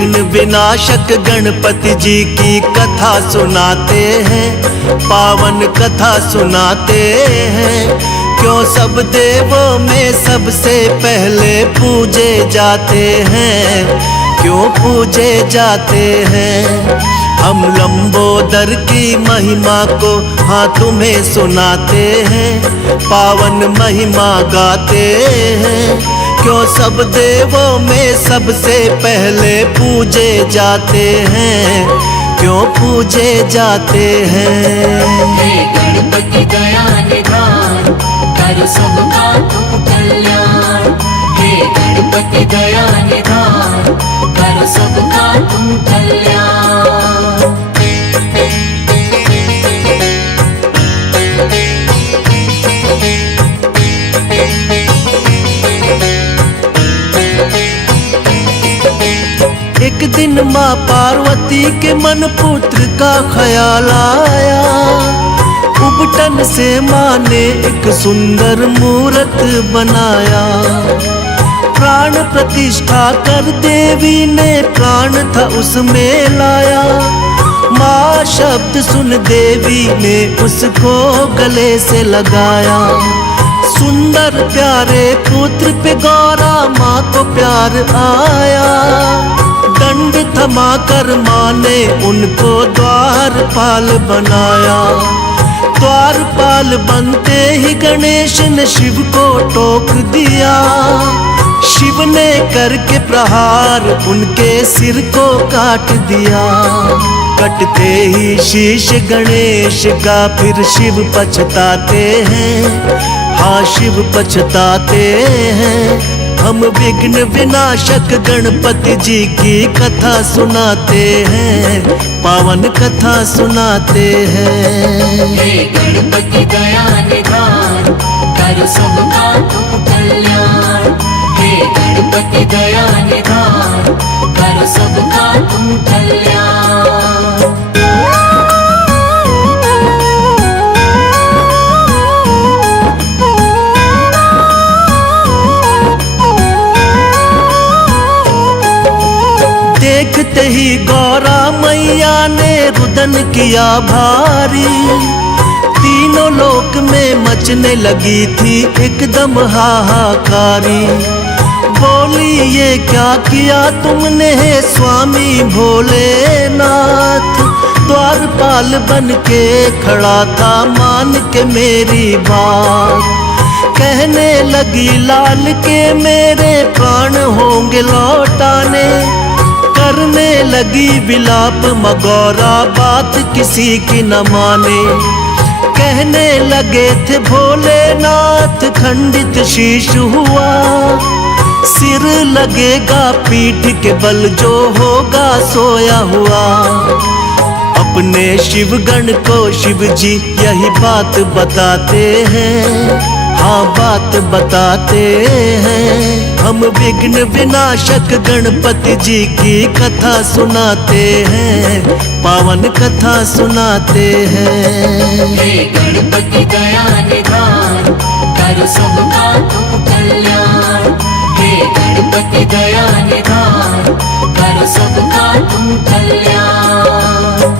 विघ्न विनाशक गणपति जी की कथा सुनाते हैं, पावन कथा सुनाते हैं। क्यों सब देवों में सबसे पहले पूजे जाते हैं, क्यों पूजे जाते हैं। हम लंबोदर की महिमा को हाँ तुम्हें सुनाते हैं, पावन महिमा गाते हैं। क्यों सब देवों में सबसे पहले पूजे जाते हैं, क्यों पूजे जाते हैं। हे गणपति दया निधान, करो सबका तुम कल्याण। हे गणपति दया निधान, करो सबका तुम कल्याण। एक दिन माँ पार्वती के मन पुत्र का ख्याल आया। उबटन से माँ ने एक सुंदर मूरत बनाया। प्राण प्रतिष्ठा कर देवी ने प्राण था उसमें लाया। माँ शब्द सुन देवी ने उसको गले से लगाया। सुंदर प्यारे पुत्र पे गौरा माँ को प्यार आया। दंड थमा कर माँ ने उनको द्वारपाल बनाया। द्वारपाल बनते ही गणेश ने शिव को टोक दिया। शिव ने करके प्रहार उनके सिर को काट दिया। कटते ही शीश गणेश का फिर शिव पछताते हैं, हाँ शिव पछताते हैं। हम विघ्न विनाशक गणपति जी की कथा सुनाते हैं, पावन कथा सुनाते हैं। हे गणपति दया निधान, करो सबका तुम कल्याण। हे गणपति दया निधान, करो सबका तुम कल्याण। देखते ही गौरा मैया ने रुदन किया भारी। तीनों लोक में मचने लगी थी एकदम हाहाकारी। बोली ये क्या किया तुमने स्वामी भोलेनाथ। द्वारपाल बन के खड़ा था मान के मेरी बात। कहने लगी लाल के मेरे प्राण होंगे लौटाने। करने लगी विलाप मगौरा बात किसी की न माने। कहने लगे थे भोलेनाथ खंडित शीश हुआ। सिर लगेगा पीठ के बल जो होगा सोया हुआ। अपने शिवगण को शिव जी यही बात बताते हैं, हाँ बात बताते हैं। हम विघ्न विनाशक गणपति जी की कथा सुनाते हैं, पावन कथा सुनाते हैं। हे गणपति दया निधान, करो सबका तुम कल्याण। हे गणपति दया निधान, करो सबका तुम कल्याण।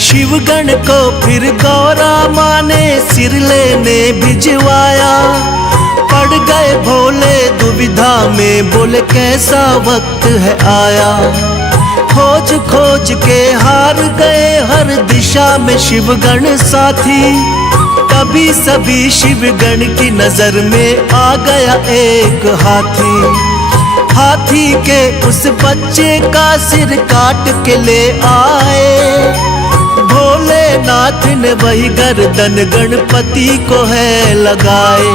शिवगण को फिर गौरा माँ ने सिर लेने भिजवाया। पड़ गए भोले दुविधा में, बोले कैसा वक्त है आया। खोज खोज के हार गए हर दिशा में शिवगण साथी। कभी सभी शिवगण की नजर में आ गया एक हाथी। हाथी के उस बच्चे का सिर काट के ले आए। भोलेनाथ ने वही गर्दन गणपति को है लगाए।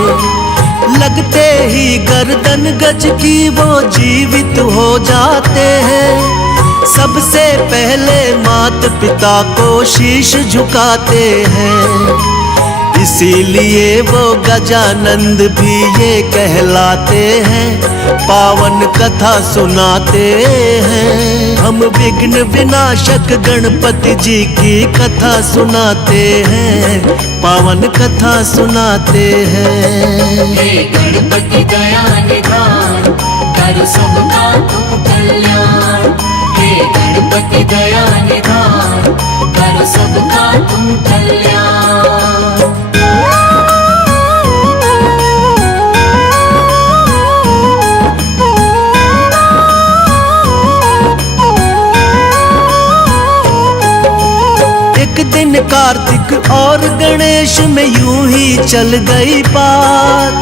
लगते ही गर्दन गज की वो जीवित हो जाते हैं। सबसे पहले मात पिता को शीश झुकाते हैं। इसीलिए वो गजानंद भी ये कहलाते हैं, पावन कथा सुनाते हैं। हम विघ्न विनाशक गणपति जी की कथा सुनाते हैं, पावन कथा सुनाते हैं। हे गणपति दया निधान, करो सबका तुम कल्याण। हे गणपति दया निधान, करो सबका तुम कल्याण। एक दिन कार्तिक और गणेश में यूं ही चल गई बात।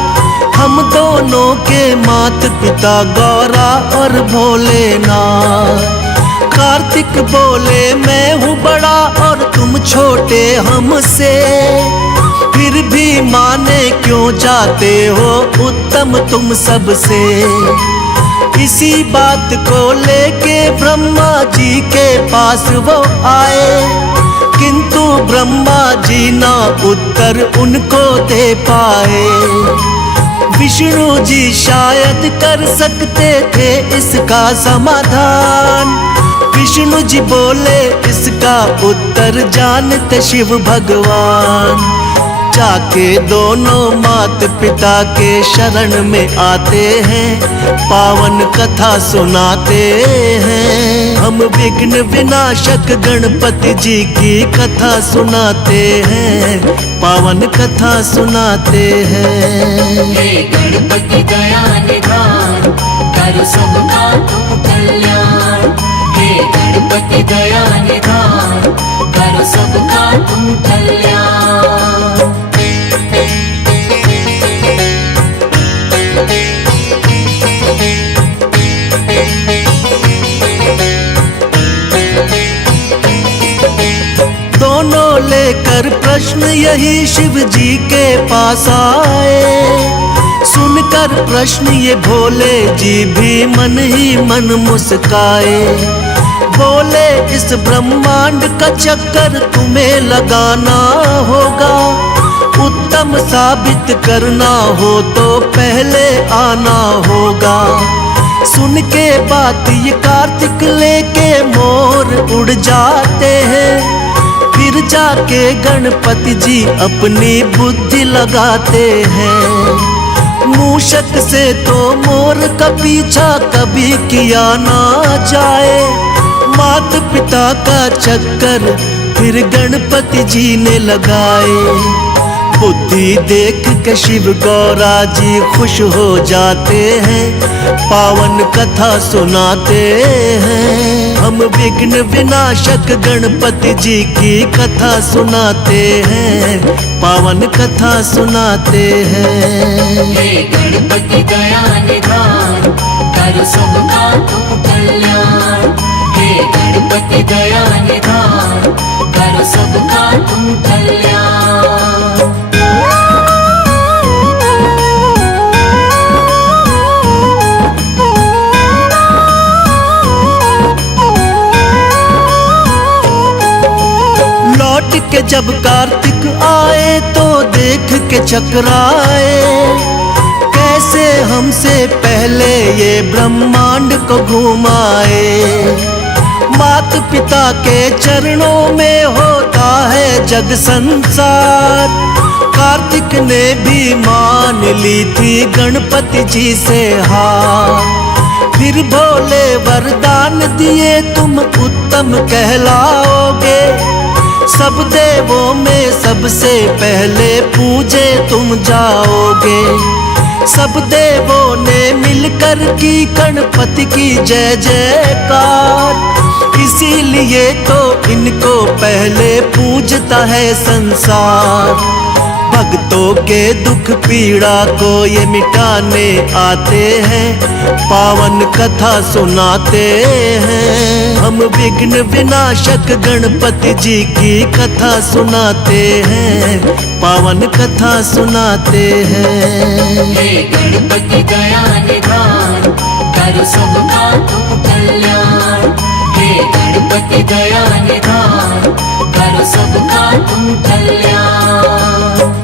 हम दोनों के मात पिता गौरा और भोलेनाथ। कार्तिक बोले मैं हूँ बड़ा और तुम छोटे हमसे, फिर भी माने क्यों जाते हो उत्तम तुम सबसे। इसी बात को लेके ब्रह्मा जी के पास वो आए, किंतु ब्रह्मा जी ना उत्तर उनको दे पाए। विष्णु जी शायद कर सकते थे इसका समाधान। विष्णु जी बोले इसका उत्तर जानते शिव भगवान। जाके दोनों मात पिता के शरण में आते हैं, पावन कथा सुनाते हैं। हम विघ्न विनाशक गणपति जी की कथा सुनाते हैं, पावन कथा सुनाते हैं। हे गणपति दया निधान, करो सबका तुम कल्याण। हे गणपति दया निधान, करो सबका तुम कल्याण। दोनों लेकर प्रश्न यही शिव जी के पास आए। सुनकर प्रश्न ये भोले जी भी मन ही मन मुस्काए। बोले इस ब्रह्मांड का चक्कर तुम्हें लगाना होगा, उत्तम साबित करना हो तो पहले आना होगा। सुन के बात ये कार्तिक लेके मोर उड़ जाते हैं, फिर जाके गणपति जी अपनी बुद्धि लगाते हैं। मूषक से तो मोर का पीछा कभी किया ना जाए, मात पिता का चक्कर फिर गणपति जी ने लगाए। बुद्धि देख के शिव गौरा जी खुश हो जाते हैं, पावन कथा सुनाते हैं। हम विघ्न विनाशक गणपति जी की कथा सुनाते हैं, पावन कथा सुनाते हैं। हे गणपति दया निधान, करो सबका तुम कल्याण। हे गणपति दया निधान, करो सबका तुम कल्याण। लौट के जब कार्तिक आए तो देख के चकराए, कैसे हमसे पहले ये ब्रह्मांड को घुमाए। मात पिता के चरणों में होता है जग संसार, कार्तिक ने भी मान ली थी गणपति जी से हार। फिर भोले वरदान दिए तुम उत्तम कहलाओगे, सब देवों में सबसे पहले पूजे तुम जाओगे। सब देवों ने मिलकर की गणपति की जय जयकार, इसीलिए तो इनको पहले पूजता है संसार। भक्तों के दुख पीड़ा को ये मिटाने आते हैं, पावन कथा सुनाते हैं। हम विघ्न विनाशक गणपति जी की कथा सुनाते हैं, पावन कथा सुनाते हैं। हे गणपति दया निधान, करो सबका तुम कल्याण। हे गणपति दया निधान, करो सबका तुम कल्याण।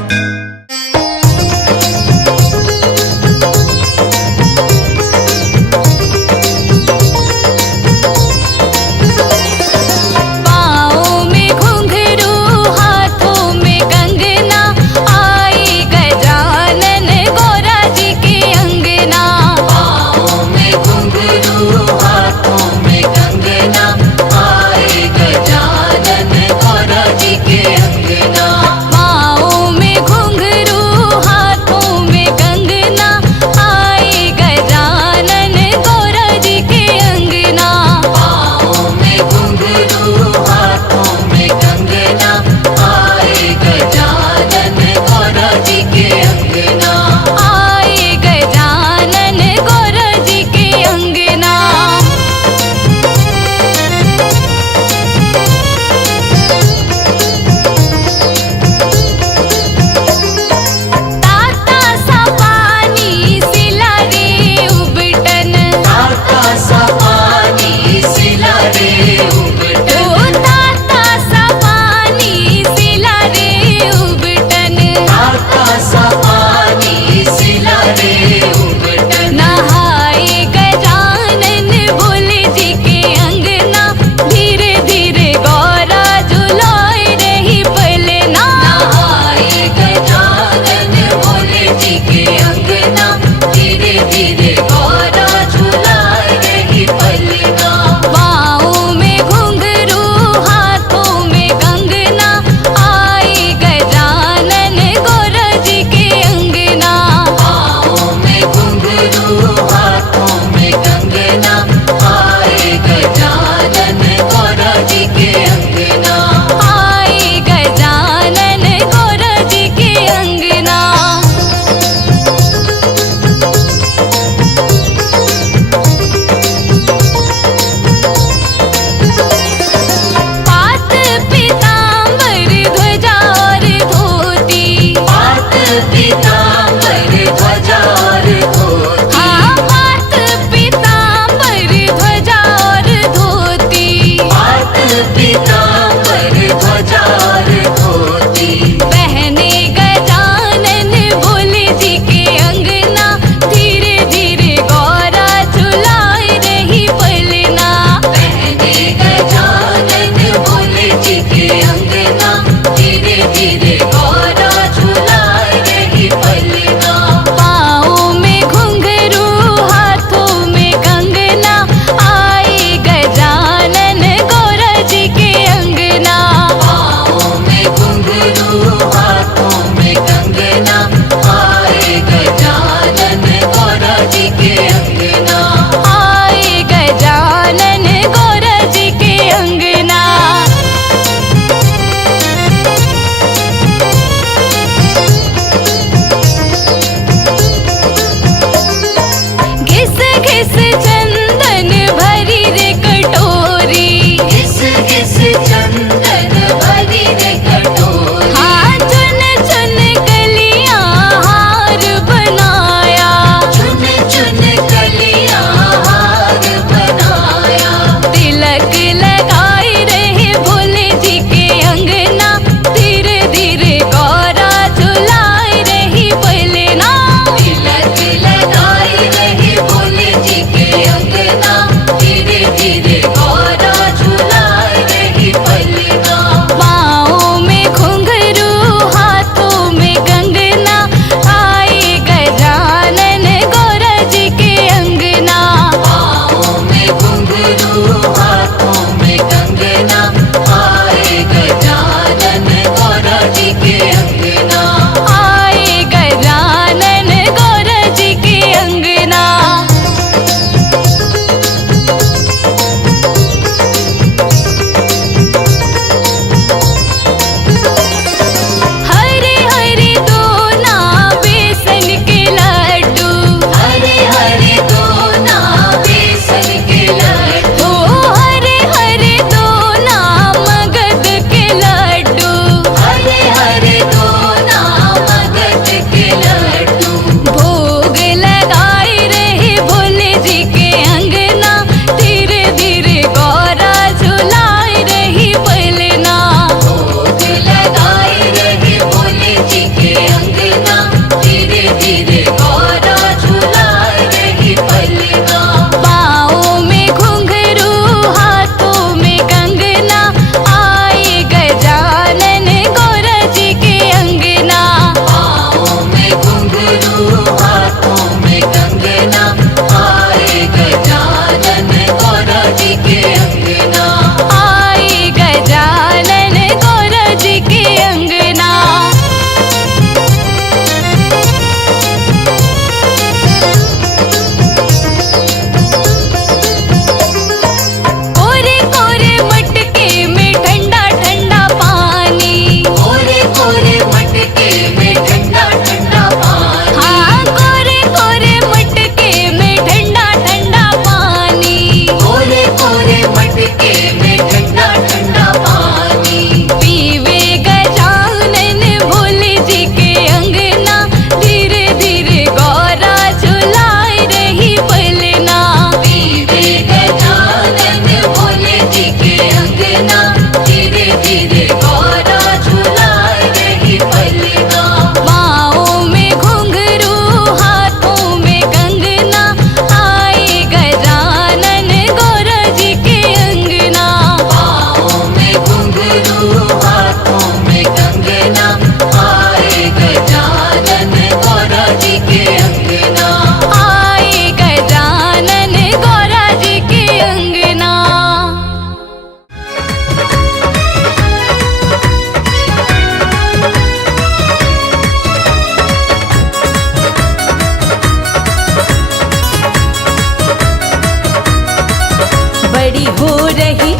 हो रही,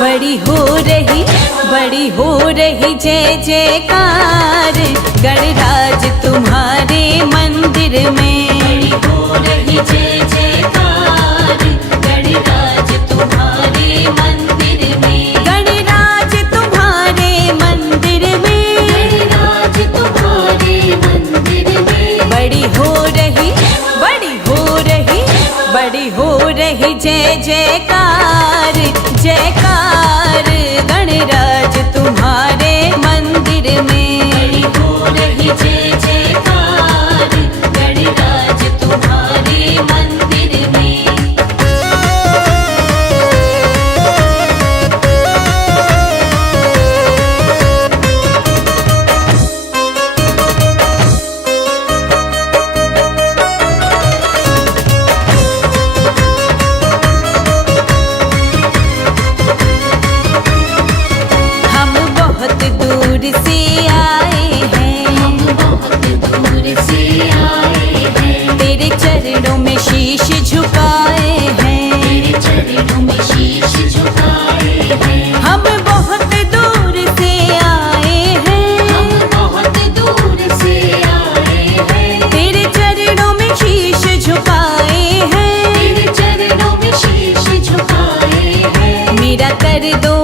बड़ी हो रही, बड़ी हो रही जय जयकार गणराज तुम्हारे मंदिर में। बड़ी हो रही जय जयकार गणराज तुम्हारे मंदिर में। गणराज तुम्हारे मंदिर में, गणराज तुम्हारे मंदिर में। बड़ी हो रही, बड़ी हो रही, बड़ी हो रही जय जयकार जयकार गणराज तुम्हारे मंदिर में। बड़ी हो रही जय जयकार गणराज तुम्हारे मंदिर में। हम बहुत दूर से आए हैं, हम बहुत दूर से आए हैं। तेरे चरणों में शीश झुकाए हैं। तेरे चरणों में शीश झुकाए हैं। हम बहुत दूर से आए हैं, हम बहुत दूर से आए हैं। तेरे चरणों में शीश झुकाए हैं। तेरे चरणों में शीश झुकाए हैं। मेरा कर दो,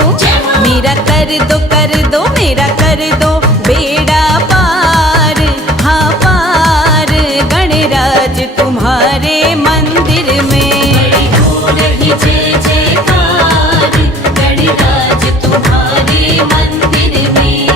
मेरा कर दो, कर दो, मेरा कर दो बेड़ा पार, हाँ पार गणराज तुम्हारे मंदिर में। बड़ी हो रही जय जयकार गणराज तुम्हारे मंदिर में।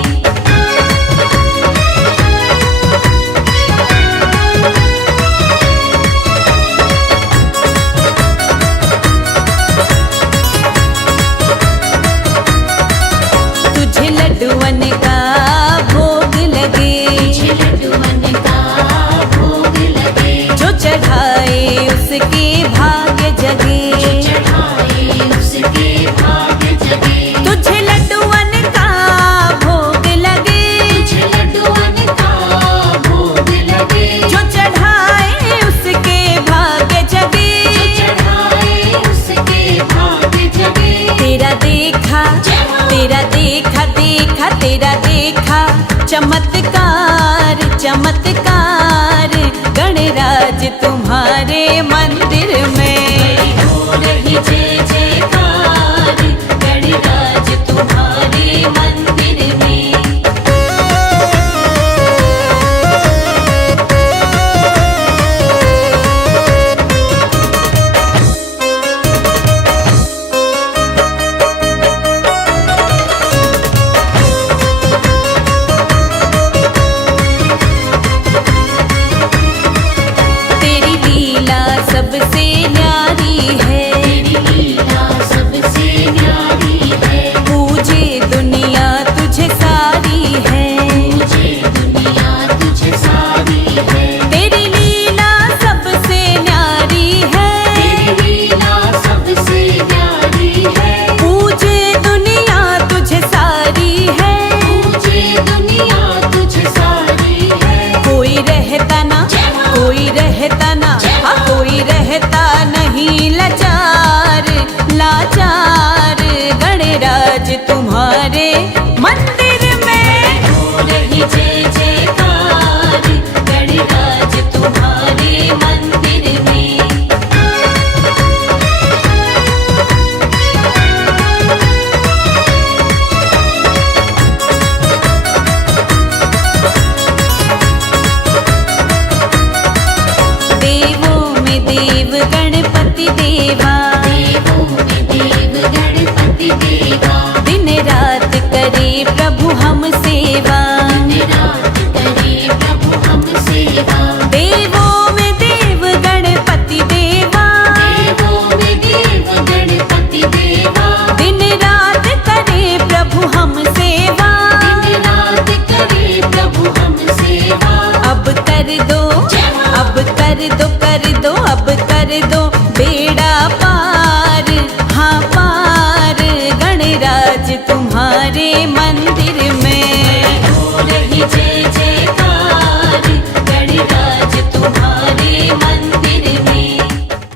तुझे लड्डुअन का भोग लगे, तुझे लड्डुअन का भोग लगे। जो चढ़ाए उसके भाग्य जगे। चढ़ाए उसके भाग जगे। तुझे लड्डुअन का भोग लगे, तुझे लड्डुअन का भोग लगे। जो चढ़ाए उसके भाग्य जगे। चढ़ाए उसके भाग जगे। तेरा देखा, तेरा देखा, देखा तेरा देखा चमत्कार चमत्कार गणराज तुम्हारे मंदिर